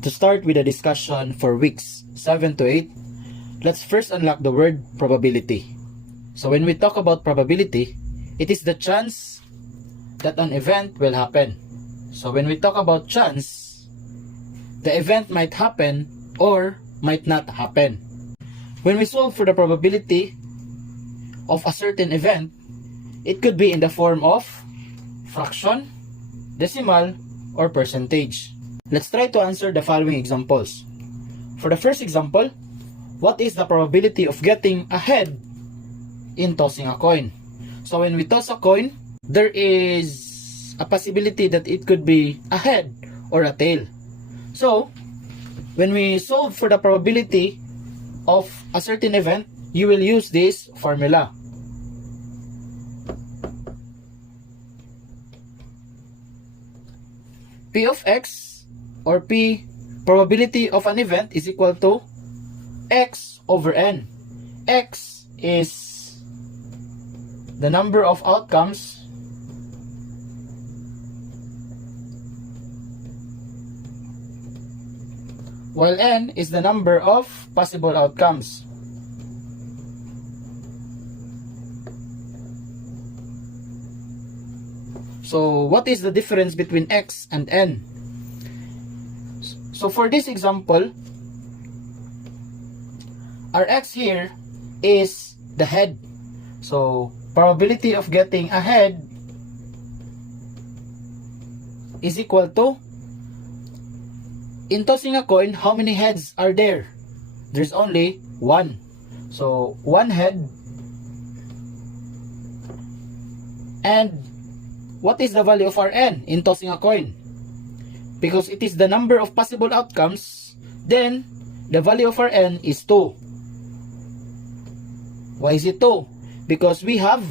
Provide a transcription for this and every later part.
To start with the discussion for weeks 7 to 8, let's first unlock the word probability. So when we talk about probability, it is the chance that an event will happen. So when we talk about chance, the event might happen or might not happen. When we solve for the probability of a certain event, it could be in the form of fraction, decimal, or percentage. Let's try to answer the following examples. For the first example, what is the probability of getting ahead in tossing a coin? So when we toss a coin, there is a possibility that it could be a head or a tail. So when we solve for the probability of a certain event, you will use this formula. P of x or P probability of an event is equal to x over n. X is the number of outcomes while n is the number of possible outcomes. So what is the difference between x and n? So for this example, our x here is the head. So probability of getting ahead is equal to, in tossing a coin, how many heads are there? There's only one. So one head. And what is the value of our n in tossing a coin? Because it is the number of possible outcomes, then the value of our n is 2. Why is it 2? Because we have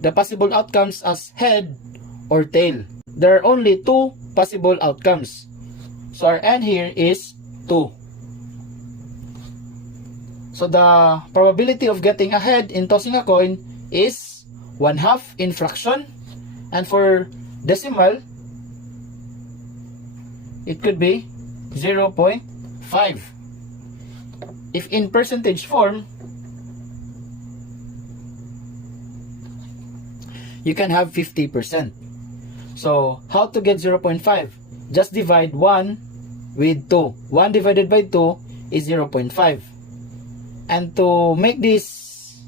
the possible outcomes as head or tail. There are only 2 possible outcomes. So our n here is 2. So the probability of getting ahead in tossing a coin is 1/2 in fraction. And for decimal, it could be 0.5. If in percentage form, you can have 50%. So how to get 0.5? Just divide 1 with 2. 1 divided by 2 is 0.5. And to make this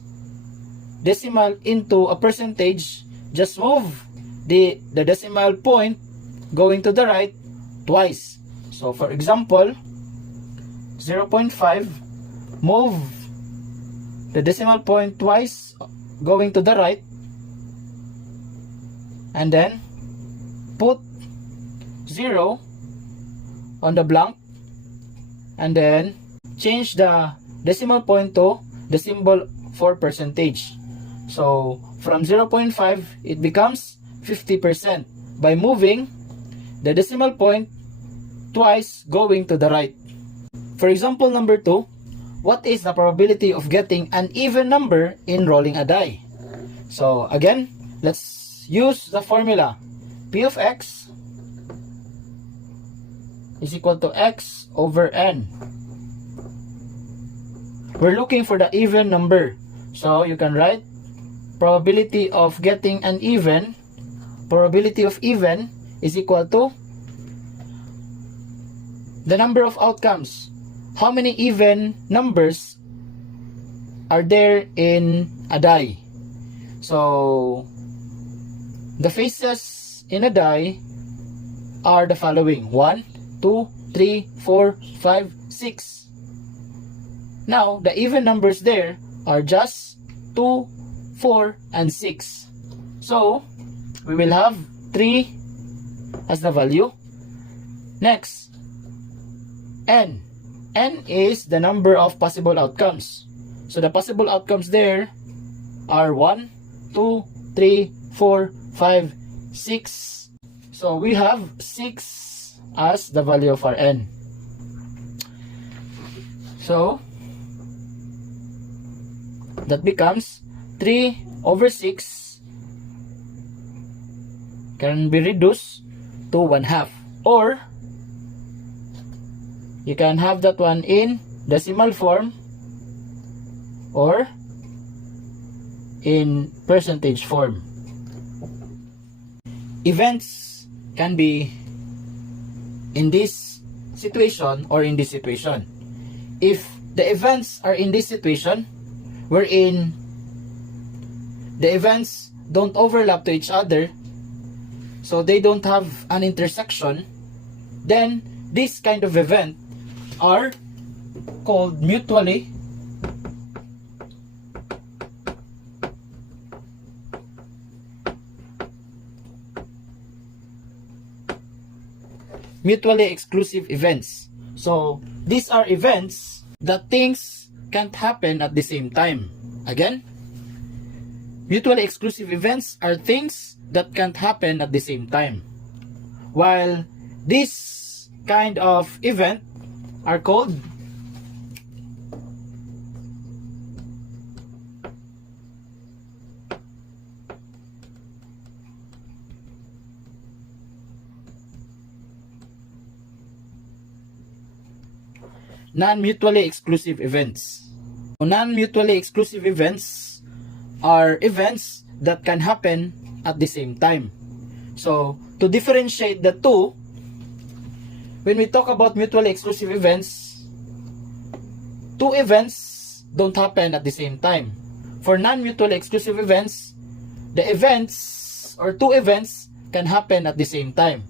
decimal into a percentage, just move the decimal point going to the right twice. So for example, 0.5, move the decimal point twice going to the right, and then put 0 on the blank, and then change the decimal point to the symbol for percentage. So from 0.5, it becomes 50% by moving the decimal point twice going to the right. For example number 2, what is the probability of getting an even number in rolling a die? So again, let's use the formula. P of x is equal to x over n. We're looking for the even number. So you can write probability of getting an even, probability of even is equal to the number of outcomes. How many even numbers are there in a die? So the faces in a die are the following: 1, 2, 3, 4, 5, 6. Now the even numbers there are just 2, 4, and 6. So we will have 3 as the value. Next, n. N is the number of possible outcomes. So the possible outcomes there are 1, 2, 3, 4, 5, 6. So we have 6 as the value of our n. So that becomes 3 over 6 can be reduced to 1/2, or You can have that one in decimal form or in percentage form. Events can be in this situation or in this situation. If the events are in this situation, wherein the events don't overlap to each other, so they don't have an intersection, then this kind of event are called mutually exclusive events. So these are events that things can't happen at the same time. Again, mutually exclusive events are things that can't happen at the same time, while this kind of event are called non-mutually exclusive events. Non-mutually exclusive events are events that can happen at the same time. So, to differentiate the two, when we talk about mutually exclusive events, two events don't happen at the same time. For non-mutually exclusive events, the events or two events can happen at the same time.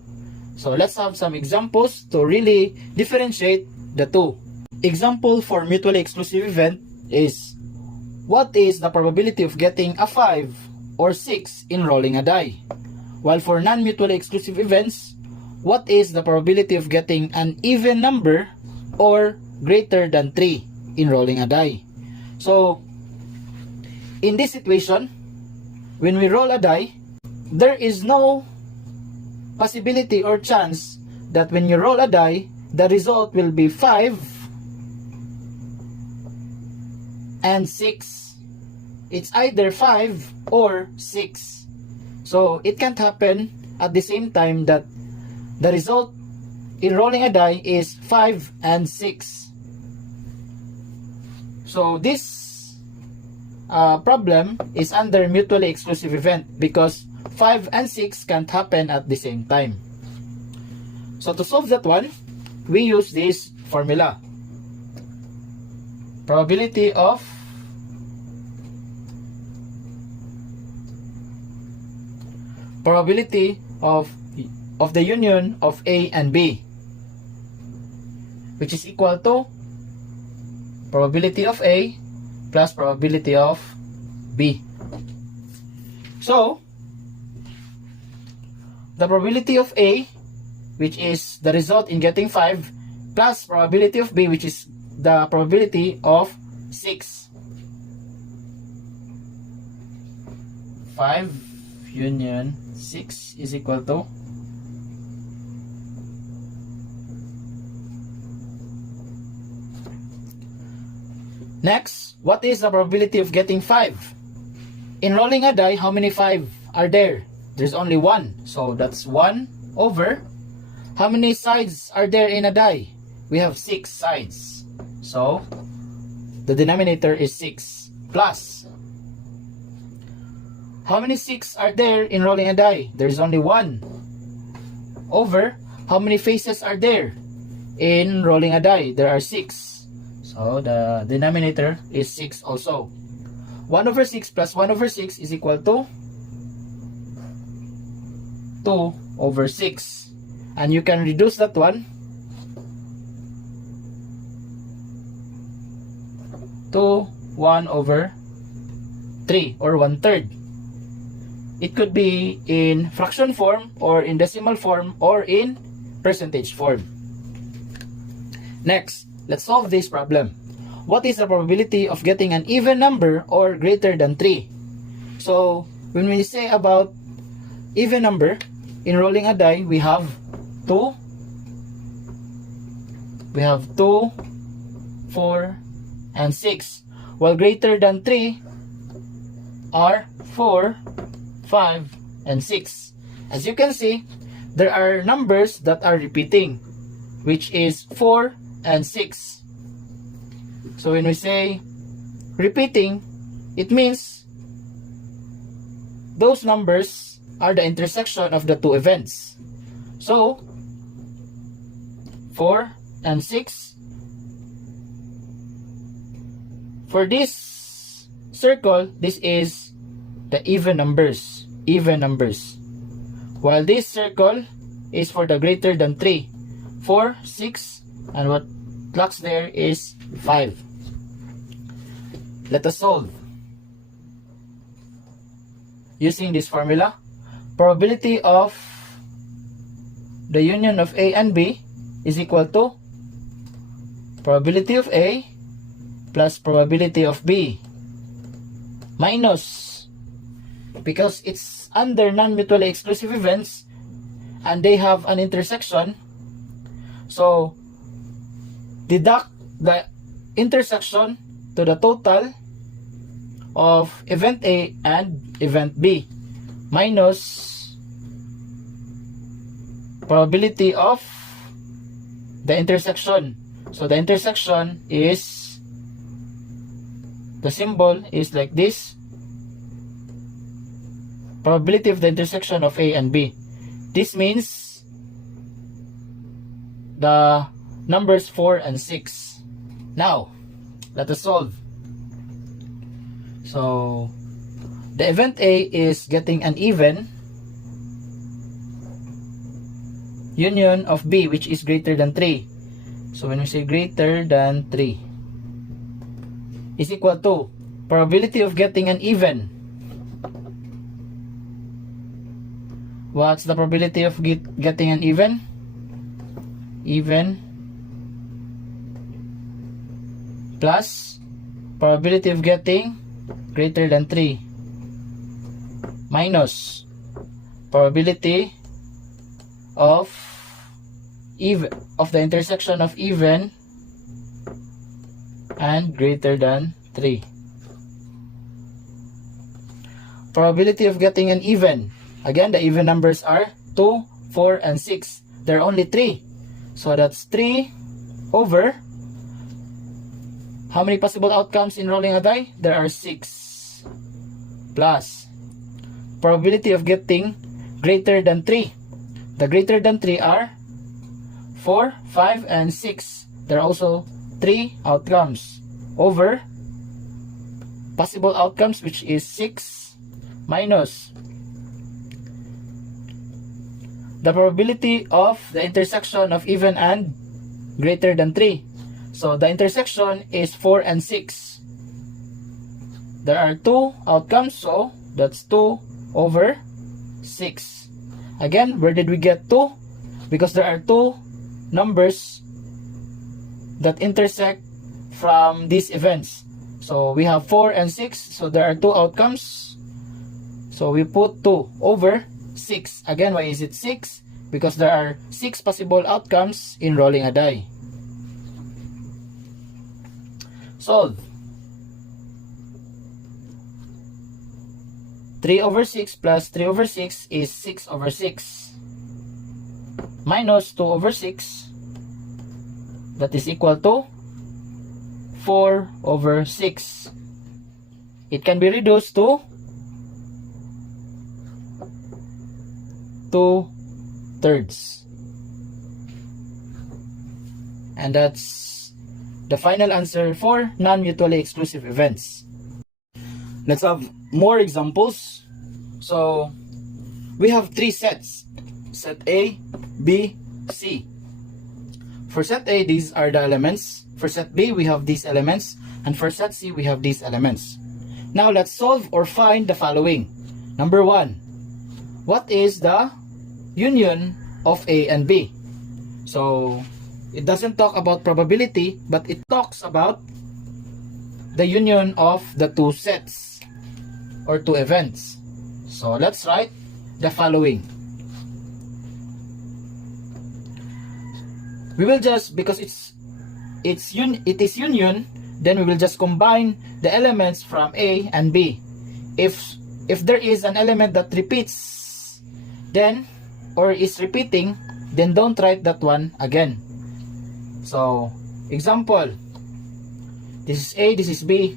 So, let's have some examples to really differentiate the two. Example for mutually exclusive event is, what is the probability of getting a 5 or 6 in rolling a die? While for non-mutually exclusive events, what is the probability of getting an even number or greater than 3 in rolling a die? So, in this situation, when we roll a die, there is no possibility or chance that when you roll a die, the result will be 5 and 6. It's either 5 or 6. So it can't happen at the same time that the result in rolling a die is 5 and 6. So this problem is under mutually exclusive event because 5 and 6 can't happen at the same time. So to solve that one, we use this formula. Probability of the union of A and B, which is equal to probability of A plus probability of B. So the probability of A, which is the result in getting 5, plus probability of B, which is the probability of 6. 5 union 6 is equal to next, what is the probability of getting 5? In rolling a die, how many 5 are there? There's only 1. So that's 1 over. How many sides are there in a die? We have 6 sides. So the denominator is 6 plus. How many 6 are there in rolling a die? There's only 1 over. How many faces are there in rolling a die? There are 6. So the denominator is 6 also. 1 over 6 plus 1 over 6 is equal to 2 over 6. And you can reduce that one to 1 over 3 or 1/3. It could be in fraction form or in decimal form or in percentage form. Next, let's solve this problem. What is the probability of getting an even number or greater than 3? So, when we say about even number, in rolling a die, we have 2. We have 2, 4, and 6. While greater than 3 are 4, 5, and 6. As you can see, there are numbers that are repeating, which is 4, and 6. So when we say repeating, it means those numbers are the intersection of the two events. So 4 and 6. For this circle, this is the even numbers. While this circle is for the greater than 3. 4, 6, and what lacks there is 5. Let us solve. Using this formula, probability of the union of A and B is equal to probability of A plus probability of B minus, because it's under non-mutually exclusive events and they have an intersection, so deduct the intersection to the total of event A and event B minus probability of the intersection. So the intersection is, the symbol is like this, probability of the intersection of A and B. This means the numbers 4 and 6. Now let us solve. So the event A is getting an even union of B, which is greater than 3. So when we say greater than 3 is equal to probability of getting an even. What's the probability of getting an even? Even plus probability of getting greater than 3 minus probability of the intersection of even and greater than 3. Probability of getting an even. Again, the even numbers are 2, 4, and 6. There are only 3. So that's 3 over, how many possible outcomes in rolling a die? There are 6. Plus probability of getting greater than 3. The greater than 3 are 4, 5, and 6. There are also 3 outcomes over possible outcomes, which is 6 minus the probability of the intersection of even and greater than 3. So the intersection is 4 and 6. There are 2 outcomes, so that's 2 over 6. Again, where did we get 2? Because there are 2 numbers that intersect from these events. So we have 4 and 6, so there are 2 outcomes. So we put 2 over 6. Again, why is it 6? Because there are 6 possible outcomes in rolling a die. Solve. 3 over 6 plus 3 over 6 is 6 over 6 minus 2 over 6, that is equal to 4 over 6. It can be reduced to 2/3. And that's the final answer for non-mutually exclusive events. Let's have more examples. So we have 3 sets. Set A, B, C. For set A, these are the elements. For set B, we have these elements. And for set C, we have these elements. Now let's solve or find the following. Number 1. What is the union of A and B? So it doesn't talk about probability, but it talks about the union of the 2 sets or 2 events. So let's write the following. We will just, because it is union, then we will just combine the elements from A and B. If there is an element that repeats, then, or is repeating, then don't write that one again. So Example, this is A, this is B.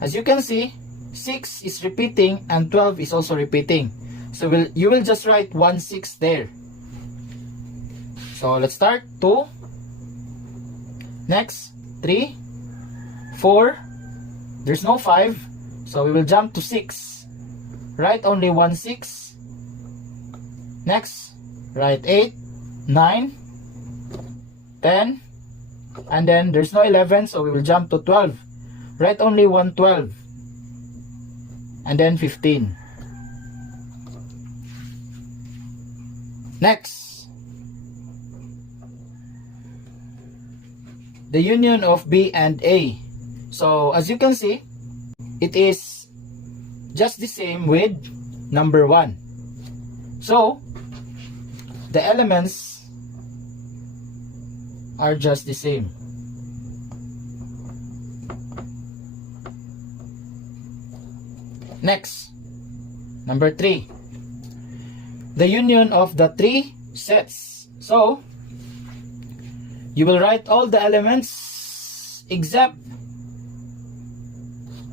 As you can see, 6 is repeating and 12 is also repeating. So you will just write 1, 6 there. So let's start. 2. Next, 3. 4. There's no 5. So we will jump to 6. Write only 1, 6. Next, write 8, 9, 10. And then there's no 11, so we will jump to 12. Write only 1, 12. And then 15. Next, the union of B and A. So as you can see, it is just the same with number 1. So the elements are just the same. Next, number 3, the union of the 3 sets. So you will write all the elements except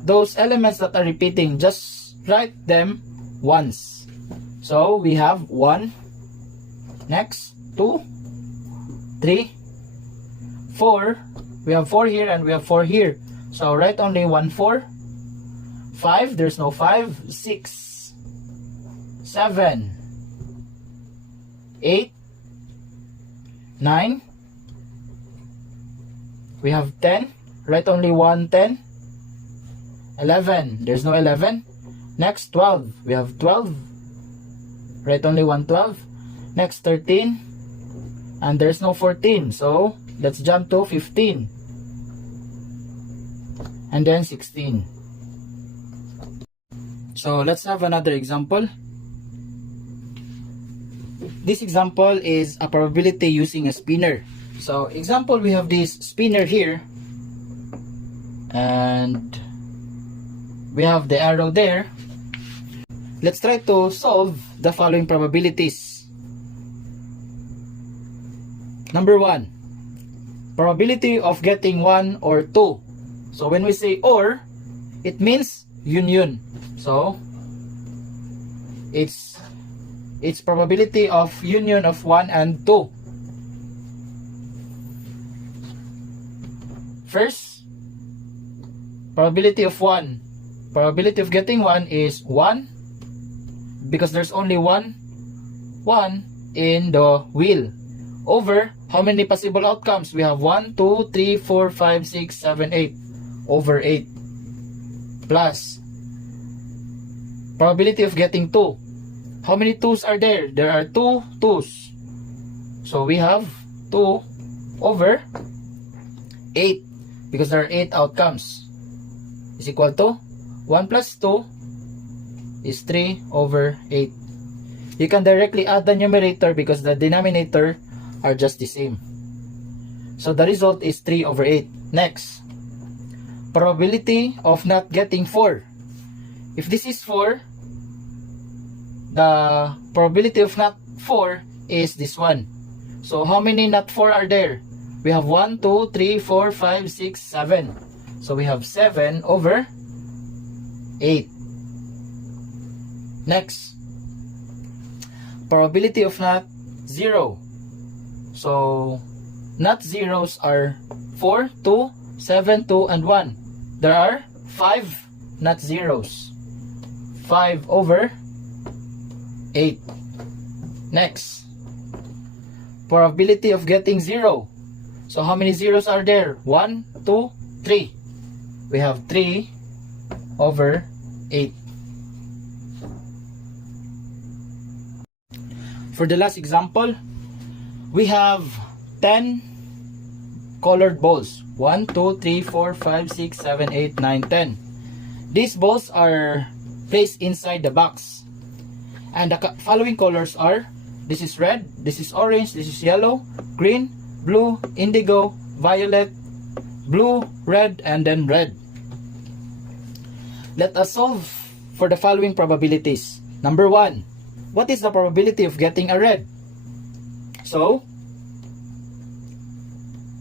those elements that are repeating. Just write them once. So we have 1, next 2, 3, 4. We have 4 here and we have 4 here. So write only 1, 4. 5, there's no 5. 6, 7, 8, 9. We have 10. Write only 1, 10. 11, there's no 11. Next, 12. We have 12. Write only 1, 12. Next, 13. And there's no 14. So let's jump to 15. And then 16. So let's have another example. This example is a probability using a spinner. So example, we have this spinner here. And we have the arrow there. Let's try to solve the following probabilities. Number 1, probability of getting 1 or 2. So when we say or, it means union. So it's probability of union of 1 and 2. First, probability of 1. Probability of getting 1 is 1 because there's only 1 in the wheel. Over how many possible outcomes? We have 1, 2, 3, 4, 5, 6, 7, 8. Over 8. Plus probability of getting 2. How many 2's are there? There are 2 2's. So we have 2 over 8 because there are 8 outcomes is equal to 1 plus 2 is 3 over 8. You can directly add the numerator because the denominator are just the same. So the result is 3 over 8. Next, probability of not getting 4. If this is 4, the probability of not 4 is this one. So how many not 4 are there? We have 1, 2, 3, 4, 5, 6, 7. So we have 7 over 8. Next, probability of not 0. So not zeros are 4, 2, 7, 2, and 1. There are 5 not zeros. 5 over 8. Next, probability of getting 0. So how many zeros are there? 1, 2, 3. We have 3 over 8. For the last example, we have 10 colored balls. 1, 2, 3, 4, 5, 6, 7, 8, 9, 10. These balls are placed inside the box. And the following colors are, this is red, this is orange, this is yellow, green, blue, indigo, violet, blue, red, and then red. Let us solve for the following probabilities. Number 1, what is the probability of getting a red? So,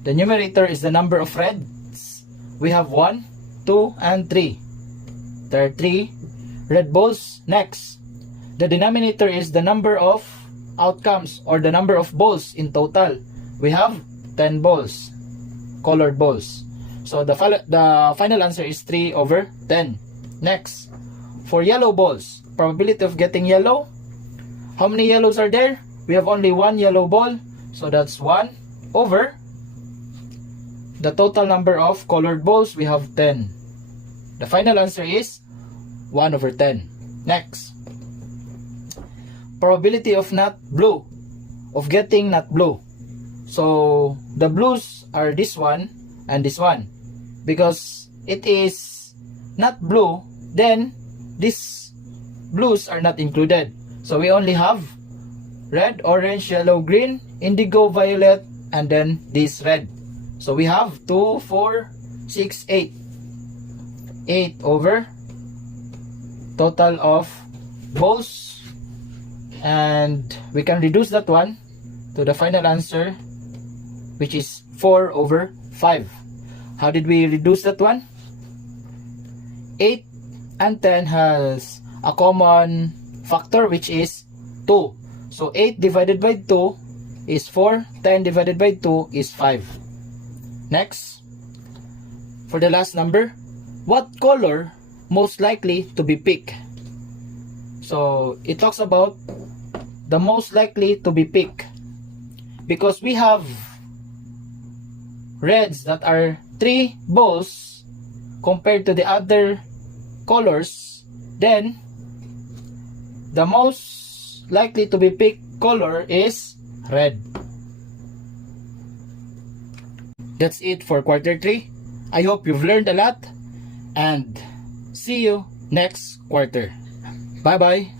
The numerator is the number of reds. We have 1, 2, and 3. There are 3 red balls. Next, the denominator is the number of outcomes or the number of balls in total. We have 10 balls, colored balls. So the final answer is 3/10. Next, for yellow balls, probability of getting yellow. How many yellows are there? We have only 1 yellow ball. So that's 1 over the total number of colored balls. We have 10. The final answer is 1/10. Next, probability of not blue, of getting not blue. So the blues are this one and this one. Because it is not blue, then these blues are not included. So we only have red, orange, yellow, green, indigo, violet, and then this red. So we have 2, 4, 6, 8. 8 over total of balls. And we can reduce that one to the final answer, which is 4/5. How did we reduce that one? 8 and 10 has a common factor, which is 2. So 8 divided by 2 is 4. 10 divided by 2 is 5. Next, for the last number, what color most likely to be picked? So it talks about the most likely to be picked. Because we have reds that are 3 balls compared to the other colors, then the most likely to be picked color is red. That's it for quarter 3. I hope you've learned a lot and see you next quarter. Bye bye.